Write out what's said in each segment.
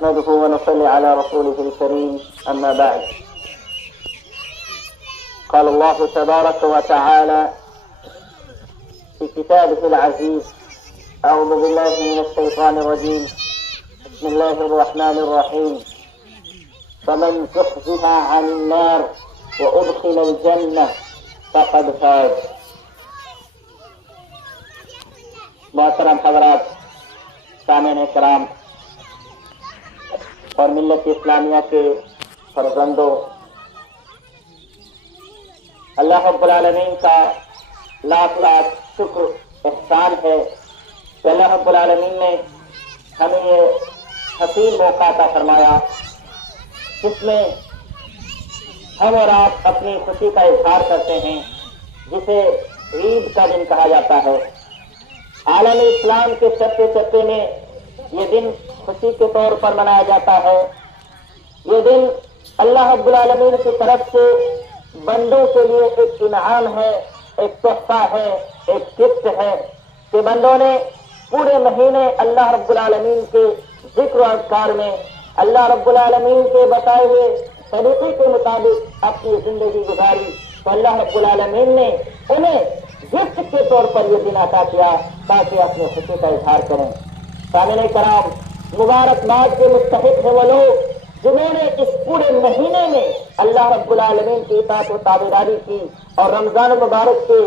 نحمده ونصلي على رسوله الكريم أما بعد. قال الله تبارك وتعالى في كتابه العزيز: أعوذ بالله من الشيطان الرجيم، بسم الله الرحمن الرحيم، فمن زحزح عن النار وأدخل الجنة فقد فاز. محترم حضرات، سامعین کرام اور ملت اسلامیہ کے فرزندوں، اللہ رب العالمین کا لاکھ لاکھ شکر احسان ہے کہ اللہ رب العالمین نے ہمیں یہ حسین موقع عطا فرمایا جس میں ہم اور آپ اپنی خوشی کا اظہار کرتے ہیں، جسے عید کا دن کہا جاتا ہے۔ عالم اسلام کے چپے چپے میں یہ دن خوشی کے طور پر منایا جاتا ہے۔ یہ دن اللہ رب العالمین کی طرف سے بندوں کے لیے ایک انعام ہے، ایک تحفہ ہے، ایک گفٹ ہے کہ بندوں نے پورے مہینے اللہ رب العالمین کے ذکر و اذکار میں اللہ رب العالمین کے بتائے ہوئے طریقے کے مطابق اپنی زندگی گزاری، تو اللہ رب العالمین نے انہیں گفٹ کے طور پر یہ دن عطا کیا تاکہ اپنے خوشی کا اظہار کریں۔ سامعین کرام، مبارکباد کے مستحق ہیں وہ لوگ جنہوں نے اس پورے مہینے میں اللہ رب العالمین کی اطاعت و تابعداری کی اور رمضان مبارک کے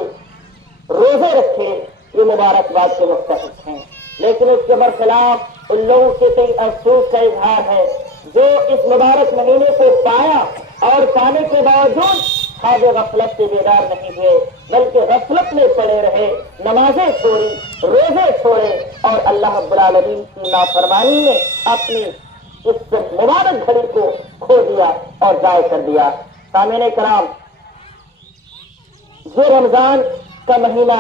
روزے رکھے، یہ مبارکباد کے مستحق ہیں۔ لیکن اس کے برخلاف ان لوگوں کے کئی افسوس کا اظہار ہے جو اس مبارک مہینے کو پایا اور پانے کے باوجود خواب غفلت سے بیدار نہیں ہوئے، بلکہ غفلت میں پڑے رہے، نمازیں چھوڑی، روزے چھوڑے اور اللہ رب العالمین کی نافرمانی میں اپنی اس مبارک گھڑی کو کھو دیا اور ضائع کر دیا۔ سامعین کرام، یہ رمضان کا مہینہ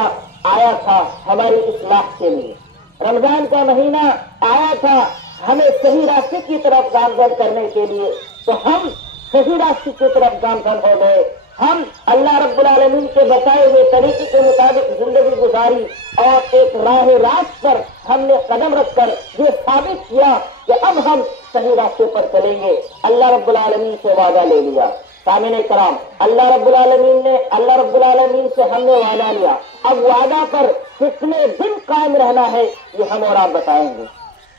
آیا تھا ہماری اصلاح کے لیے، رمضان کا مہینہ آیا تھا ہمیں صحیح راستے کی طرف گامزن کرنے کے لیے، تو ہم صحیح راستے کی طرف گامزن ہو گئے۔ ہم اللہ رب العالمین کے بتائے ہوئے طریقے کے مطابق زندگی گزاری اور ایک راہ راست پر ہم نے قدم رکھ کر یہ ثابت کیا کہ اب ہم صحیح راستے پر چلیں گے۔ اللہ رب العالمین سے وعدہ لے لیا۔ سامعین کرام، اللہ رب العالمین سے ہم نے وعدہ لیا، اب وعدہ پر کتنے دن قائم رہنا ہے یہ ہم اور آپ بتائیں گے۔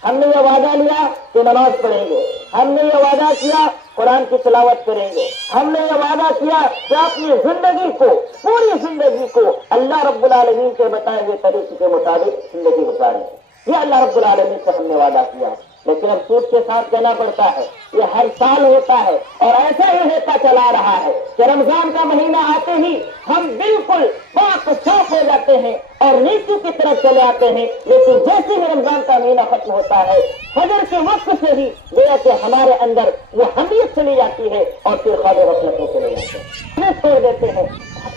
ہم نے یہ وعدہ لیا کہ نماز پڑھیں گے، ہم نے یہ وعدہ کیا قرآن کی تلاوت کریں گے، ہم نے یہ وعدہ کیا کہ اپنی زندگی کو، پوری زندگی کو اللہ رب العالمین کے بتائے ہوئے طریقے کے مطابق زندگی گزاریں گے۔ یہ اللہ رب العالمین سے ہم نے وعدہ کیا، لیکن افسوس کے ساتھ کہنا پڑتا ہے یہ ہر سال ہوتا ہے اور ایسا ہی ہوتا چلا رہا ہے کہ رمضان کا مہینہ آتے ہی ہم بالکل پاک صاف ہو جاتے ہیں اور نیکی کی طرف چلے آتے ہیں، لیکن جیسے ہی رمضان کا مہینہ ختم ہوتا ہے فجر کے وقت سے ہی گویا کہ ہمارے اندر وہ حمیت چلی جاتی ہے اور پھر خواب غفلت میں چلے جاتے ہیں، ہمیں چھوڑ دیتے ہیں۔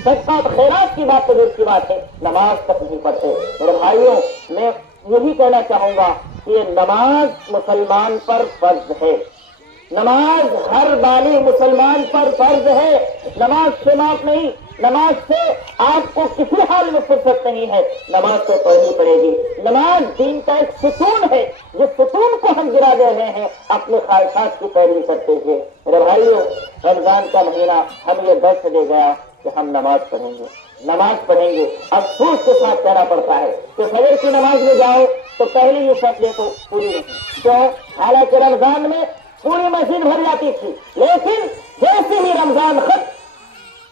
صدقات خیرات کی بات تو دور کی بات ہے، نماز تک نہیں پڑھتے۔ میرے بھائیوں، میں یہی کہنا چاہوں گا کہ نماز مسلمان پر فرض ہے، نماز ہر بالغ مسلمان پر فرض ہے، نماز سے معاف نہیں، نماز سے آپ کو کسی حال میں فرصت نہیں ہے، نماز تو پڑھنی پڑے گی۔ نماز دین کا ایک ستون ہے، جس ستون کو ہم گرا دے رہے ہیں اپنے خواہشات کی پیروی کرتے ہوئے۔ میرے بھائیوں، رمضان کا مہینہ ہم یہ درس دے گیا کہ ہم نماز پڑھیں گے، نماز پڑھیں گے۔ افسوس کے ساتھ کہنا پڑتا ہے کہ فجر کی نماز میں جاؤ تو پہلے یہ شرط دیکھو پوری نہیں، کیوں؟ حالانکہ رمضان میں پوری مسجد بھر جاتی تھی، لیکن جیسے ہی رمضان ختم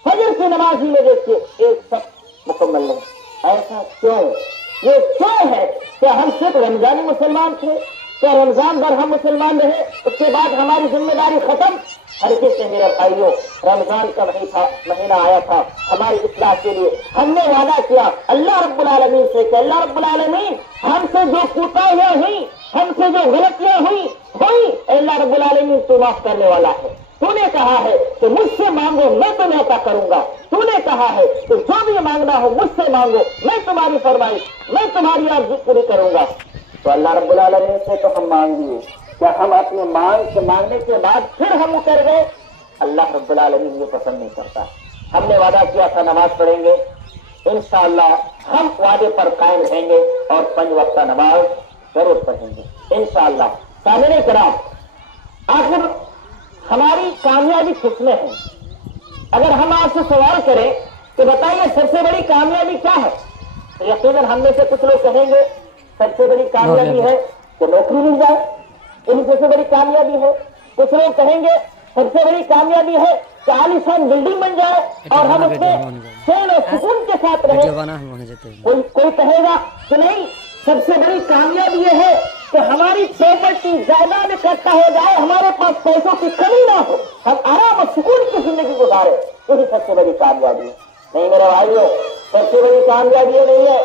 فجر کی نماز ہی میں دیکھیے ایک سب مکمل نہیں۔ ایسا کیوں؟ یہ کیوں ہے؟ کیا ہم صرف رمضانی مسلمان تھے؟ کیا رمضان بھر ہم مسلمان رہے اس کے بعد ہماری ذمہ داری ختم؟ ہرگز سے میرے بھائیوں، رمضان کا مہینہ آیا تھا ہماری اصلاح کے لیے، ہم نے وعدہ کیا اللہ رب العالمین سے کہ اللہ رب العالمین ہم سے جو کوتاہیاں ہوئی، ہم سے جو غلطیاں ہوئی اللہ رب العالمین تو معاف کرنے والا ہے۔ تو نے کہا ہے کہ مجھ سے مانگو میں تمہیں عطا کروں گا، تو نے کہا ہے کہ جو بھی مانگنا ہو مجھ سے مانگو، میں تمہاری فرمائش، میں تمہاری عرض پوری کروں گا۔ تو اللہ رب العالمین سے تو ہم مانگیے، کیا ہم اپنے مانگنے کے بعد پھر ہم اتر گئے؟ اللہ رب العالمین یہ پسند نہیں کرتا۔ ہم نے وعدہ کیا تھا نماز پڑھیں گے، انشاءاللہ ہم وعدے پر قائم رہیں گے اور 5 وقتہ نماز ضرور پڑھیں گے انشاءاللہ۔ سامعین کرام، آخر ہماری کامیابی کس میں ہے؟ اگر ہم آپ سے سوال کریں کہ بتائیے سب سے بڑی کامیابی کیا ہے، تو یقیناً ہم میں سے کچھ لوگ کہیں گے سب سے بڑی کامیابی ہے کہ نوکری مل جائے، یہی سب سے بڑی کامیابی ہے۔ کچھ لوگ کہیں گے سب سے بڑی کامیابی ہے کہ عالیشان بلڈنگ بن جائے اور ہم اس میں چین اور سکون کے ساتھ رہیں۔ کوئی کہے گا کہ نہیں، سب سے بڑی کامیابی یہ ہے کہ ہماری پراپرٹی جائیداد اکٹھا ہو جائے، ہمارے پاس پیسوں کی کمی نہ ہو، ہم آرام اور سکون کی زندگی گزارے، یہی سب سے بڑی کامیابی ہے۔ نہیں میرے بھائیوں، سب سے بڑی کامیابی یہ نہیں ہے۔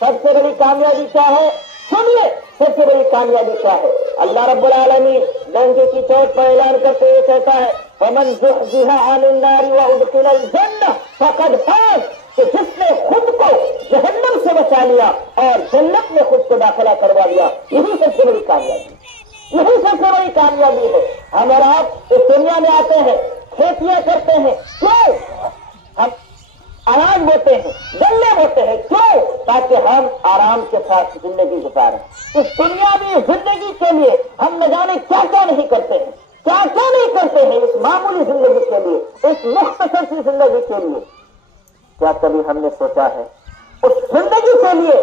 سب سے بڑی کامیابی کیا ہے؟ سنیے، سب سے بڑی کامیابی کیا ہے؟ اللہ رب العالمین ڈنگے کی چوٹ پر اعلان کرتے ہوئے کہتا ہے وَمَنْ زُحْزِحَ عَنِ النَّارِ وَأُدْخِلَ الْجَنَّةَ فَقَدْ فَازَ، کہ جس نے خود کو جہنم سے بچا لیا اور جنت میں خود کو داخلہ کروا لیا، یہی سب سے بڑی کامیابی ہے، یہی سب سے بڑی کامیابی ہے۔ ہم اور آپ اس دنیا میں آتے ہیں، کھیتیاں کرتے ہیں، کیوں؟ ہم اناج بوتے ہیں، گنے بوتے ہیں، کیوں؟ تاکہ ہم آرام کے ساتھ زندگی گزاریں۔ اس دنیاوی زندگی کے لیے ہم نہ جانے کیا کیا نہیں کرتے ہیں، کیا کیا نہیں کرتے ہیں اس معمولی زندگی کے لیے، اس مختصر سی زندگی کے لیے۔ کیا کبھی ہم نے سوچا ہے اس زندگی کے لیے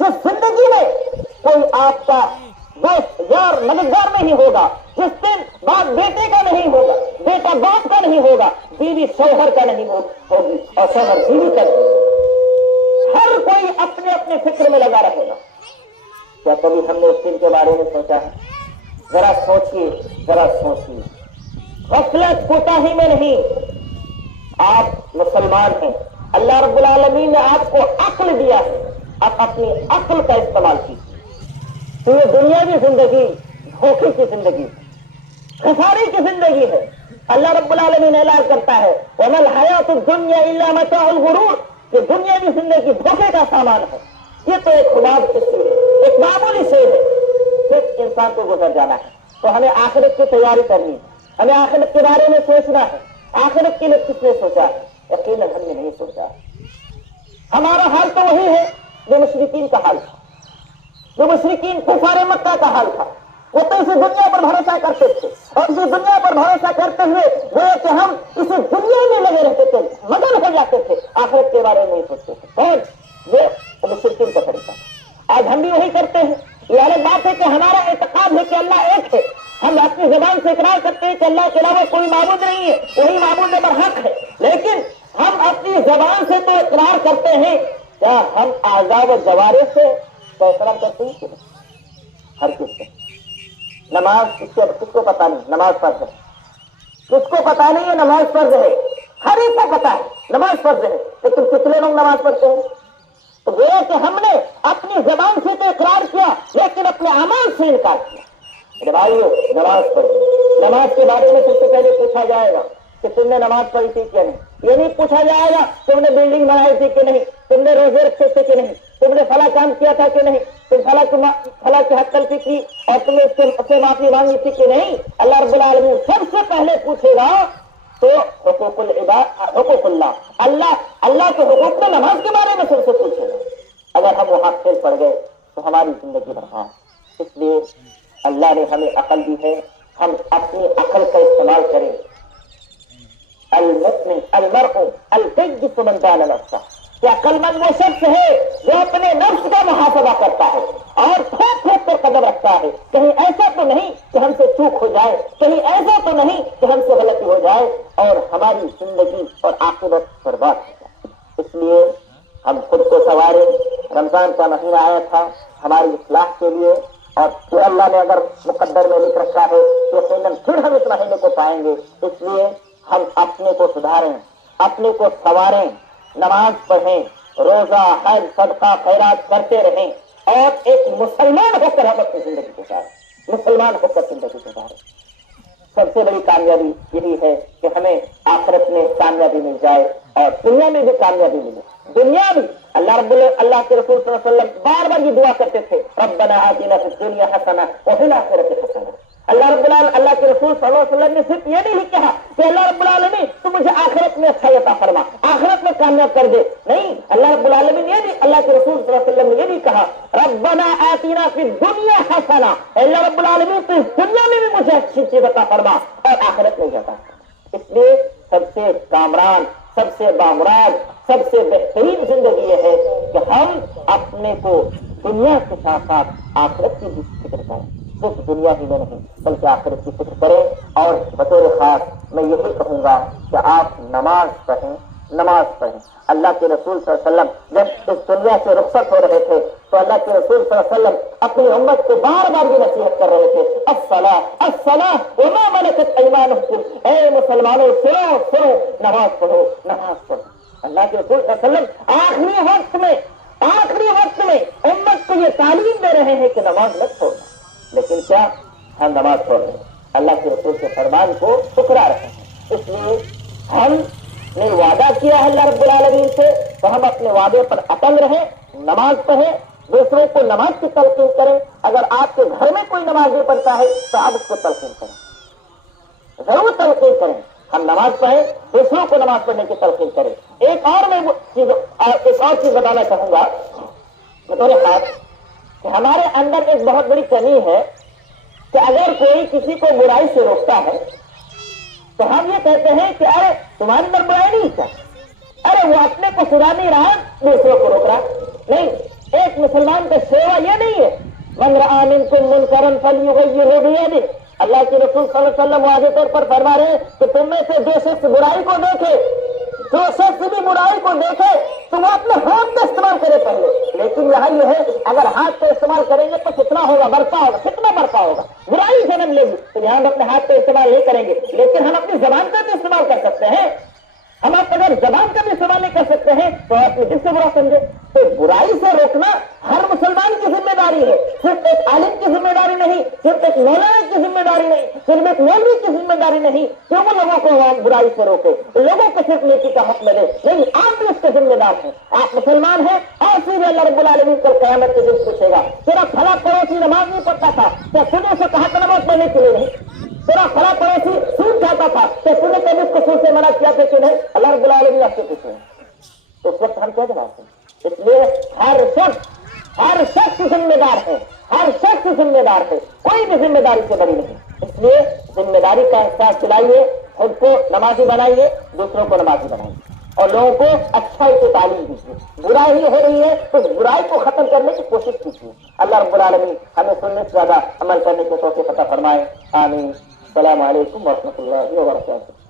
جس زندگی میں کوئی آپ کا دوست یار مددگار نہیں ہوگا، جس دن باپ بیٹے کا نہیں ہوگا، بیٹا باپ کا نہیں ہوگا، بیوی شوہر کا نہیں ہوگی اور شوہر بیوی کا نہیں ہوگا، ہر کوئی اپنے اپنے فکر میں لگا رہے گا۔ کیا کبھی ہم نے اس دن کے بارے میں سوچا ہے؟ ذرا سوچیے، ذرا سوچیے۔ غفلت کوتاہی میں نہیں۔ آپ مسلمان ہیں، اللہ رب العالمین نے آپ کو عقل دیا ہے، آپ اپنی عقل کا استعمال کیجیے۔ تو یہ دنیاوی زندگی دھوکے کی زندگی ہے، خسارے کی زندگی ہے۔ اللہ رب العالمین اعلان کرتا ہے وَمَا الْحَيَاةُ الدُّنْيَا إِلَّا مَتَاعُ الْغُرُورِ، یہ دنیاوی زندگی دھوکے کا سامان ہے۔ یہ تو ایک خلاف قسم ہے، ایک معمولی شے ہے، صرف انسان کو گزر جانا ہے۔ تو ہمیں آخرت کی تیاری کرنی ہے، ہمیں آخرت کے بارے میں سوچنا ہے۔ آخرت کے لیے کس نے سوچا ہے؟ یقیناً ہم نے نہیں سوچا۔ ہمارا حال تو وہی ہے جو مشرکین کا حال تھا، جو مشرکین کفار مکہ کا حال تھا۔ وہ تو اسی دنیا پر بھروسہ کرتے تھے اور اسی دنیا پر بھروسہ کرتے ہوئے وہ کہ ہم اسی دنیا میں لگے رہتے تھے، مگن ہو جاتے تھے، آخرت کے بارے میں نہیں سوچتے تھے۔ کون؟ یہ مشرکین کا طریقہ۔ آج ہم بھی وہی کرتے ہیں۔ یہ الگ بات ہے کہ ہمارا اعتقاد ہے کہ اللہ ایک ہے، ہم اپنی زبان سے اقرار کرتے ہیں کہ اللہ کے علاوہ کوئی معبود نہیں ہے، وہی معبود برحق ہے، لیکن ہم اپنی زبان سے تو اقرار کرتے ہیں، کیا ہم اعضاء و جوارح سے فیصلہ کرتے ہیں کہ نہیں؟ ہر کس سے نماز کس کو پتا نہیں نماز فرض ہے، کس کو پتا نہیں ہے نماز فرض ہے؟ ہر ایک کو پتا ہے نماز فرض ہے، لیکن کتنے لوگ نماز پڑھتے ہیں؟ تو گویا کہ ہم نے اپنی زبان سے تو اقرار کیا لیکن اپنے اعمال سے انکار کیا۔ میرے بھائیو، نماز پڑھی، نماز کے بارے میں سب سے پہلے پوچھا جائے گا کہ تم نے نماز پڑھی تھی کیا نہیں۔ یہ نہیں پوچھا جائے گا تم نے بلڈنگ بنائی تھی کہ نہیں، تم نے روزے رکھے تھے کہ نہیں، تم نے فلاں کام کیا تھا کہ نہیں، تم فلاں کی حق تلفی کی اور تم نے اس سے معافی مانگی تھی کہ نہیں۔ اللہ رب العالمین سب سے پہلے پوچھے گا تو حقوق العباد، حقوق اللہ کے حقوق میں نماز کے بارے میں سب سے پوچھے گا۔ اگر ہم وہاں فیل پڑ گئے تو ہماری زندگی برباد۔ اس لیے اللہ نے ہمیں عقل دی ہے، ہم اپنی عقل کا استعمال کریں۔ المؤمن المرء القیس من دان نفسہ، کہ عقل مند وہ شخص ہے جو اپنے نفس کا محاسبہ کرتا ہے اور ٹھوک ٹھوک کر قدم رکھتا ہے، کہیں ایسا تو نہیں کہ ہم سے چوک ہو جائے، کہیں ایسا تو نہیں کہ ہم سے غلطی ہو جائے اور ہماری زندگی اور عاقبت برباد ہو جائے۔ اس لیے ہم خود کو سنواریں۔ رمضان کا مہینہ آیا تھا ہماری اصلاح کے لیے، اور پھر اللہ نے اگر مقدر میں لکھ رکھا ہے تو یقیناً پھر ہم اس مہینے کو پائیں گے۔ اس لیے ہم اپنے کو سدھاریں، اپنے کو سنواریں، نماز پڑھیں، روزہ حج صدقہ خیرات کرتے رہیں اور ایک مسلمان ہو کر ہم اپنی زندگی گزاریں، مسلمان ہو کر زندگی گزاریں۔ سب سے بڑی کامیابی یہی ہے کہ ہمیں آخرت میں کامیابی مل جائے اور دنیا میں بھی کامیابی ملے۔ دنیا بھی اللہ کے رسول صلی اللہ علیہ وسلم بار بار یہ دعا کرتے تھے ربنا آتنا فی الدنیا حسنہ وفی الآخرۃ حسنہ۔ اللہ کے رسول صلی اللہ علیہ وسلم نے صرف یہ نہیں کہا کہ اللہ رب العالمین تو مجھے آخرت میں اچھا عطا فرما، آخرت میں کامیاب کر دے، نہیں، اللہ رب العالمین نے بھی، اللہ کے رسول صلی اللہ علیہ وسلم نے یہ بھی کہا ربنا آتنا فی الدنیا حسنہ، اللہ رب العالمین تو اس دنیا میں بھی مجھے اچھی چیز عطا فرما اور آخرت میں بھی عطا فرما۔ اس لیے سب سے کامران، سب سے بامراد، سب سے بہترین زندگی یہ ہے کہ ہم اپنے کو دنیا کے ساتھ ساتھ آخرت کی بھی فکر کریں، صرف دنیا ہی میں نہیں بلکہ آخرت کی فکر کریں۔ اور بطور خاص میں یہی کہوں گا کہ آپ نماز پڑھیں، نماز پڑھیں۔ اللہ کے رسول صلی اللہ علیہ وسلم جب اس دنیا سے رخصت ہو رہے تھے تو اللہ کے رسول صلی اللہ علیہ وسلم اپنی امت کو بار بار یہ نصیحت کر رہے تھے الصلاۃ الصلاۃ وما ملکت ایمانکم، اے مسلمانوں سنو سنو، نماز پڑھو نماز پڑھو۔ اللہ کے رسول صلی اللہ علیہ وسلم آخری وقت میں امت کو یہ تعلیم دے رہے ہیں کہ نماز مت چھوڑنا، لیکن کیا ہم نماز چھوڑ رہے ہیں؟ اللہ کے رسول کے فرمان کو ٹھکرا رہے ہیں۔ اس لیے ہم نے وعدہ کیا ہے اللہ رب العالمین سے تو ہم اپنے وعدے پر اٹل رہیں، نماز پڑھیں، دوسروں کو نماز کی تلقین کریں۔ اگر آپ کے گھر میں کوئی نماز نہیں پڑھتا ہے تو آپ اس کو تلقین کریں، ضرور تلقین کریں۔ ہم نماز پڑھیں، دوسروں کو نماز پڑھنے کی تلقین کریں۔ ایک اور چیز بتانا چاہوں گا بطور خاص کہ ہمارے اندر ایک بہت بڑی کمی ہے کہ اگر کوئی کسی کو برائی سے روکتا ہے تو ہم یہ کہتے ہیں کہ ارے تمہارے اندر برائی نہیں کیا، ارے وہ اپنے کو سنا نہیں رہا دوسروں کو روک رہا۔ نہیں، ایک مسلمان کا سیوا یہ نہیں ہے من رأى منكم منكرا فليغيره بيده۔ اللہ کے رسول صلی اللہ علیہ وسلم واضح طور پر فرما رہے ہیں کہ تم میں سے جو شخص برائی کو دیکھے، جو شخص بھی برائی کو دیکھے تو وہ اپنے ہاتھ کا استعمال کرے پہلے۔ لیکن یہاں یہ ہے اگر ہاتھ کا استعمال کریں گے تو کتنا ہوگا، برپا ہوگا، کتنا برپا ہوگا، برائی جنم لے گی۔ تو یہاں ہم اپنے ہاتھ کا استعمال نہیں کریں گے لیکن ہم اپنی زبان کا بھی استعمال کر سکتے ہیں۔ ہم آپ اگر زبان کا بھی استعمال نہیں کر سکتے ہیں تو اپنے دل سے برا سمجھے۔ تو برائی سے روکنا ہر مسلمان کی ذمہ داری ہے، صرف ایک عالم کی ذمہ داری نہیں، صرف ایک مولانا کی ذمہ داری نہیں، صرف ایک مولوی کی ذمہ داری نہیں کہ وہ لوگوں کو برائی سے روکے، لوگوں کو صرف نیکی کا حکم دے۔ نہیں، آپ بھی اس کے ذمہ دار ہیں، آپ مسلمان ہیں اور پھر اللہ رب العالمین کل قیامت کے دن پوچھے گا تیرا پھلا پڑوسی نماز نہیں پڑھتا تھا کیا تم نے اسے کہا تھا نماز پڑھنے کے لیے نہیں؟ تیرا پھلا پڑوسی سود کھاتا تھا کہ تم نے کبھی اس کو سود سے منع کیا تھا کہ نہیں؟ اللہ رب العالمین آپ سے پوچھے تو اس وقت ہم کیا جواب دیں؟ اس لیے ہر شخص ذمہ دار ہے، ہر شخص ذمہ دار ہے، کوئی بھی ذمہ داری سے بری نہیں۔ اس لیے ذمہ داری کا احساس دلائیے، خود کو نمازی بنائیے، دوسروں کو نمازی بنائیے اور لوگوں کو اچھائی کی تعلیم دیجیے۔ برائی ہو رہی ہے تو اس برائی کو ختم کرنے کی کوشش کیجیے۔ اللہ رب العالمین ہمیں سننے سے زیادہ عمل کرنے کی توفیق عطا فرمائے، آمین۔ السلام علیکم ورحمۃ اللہ وبرکاتہ۔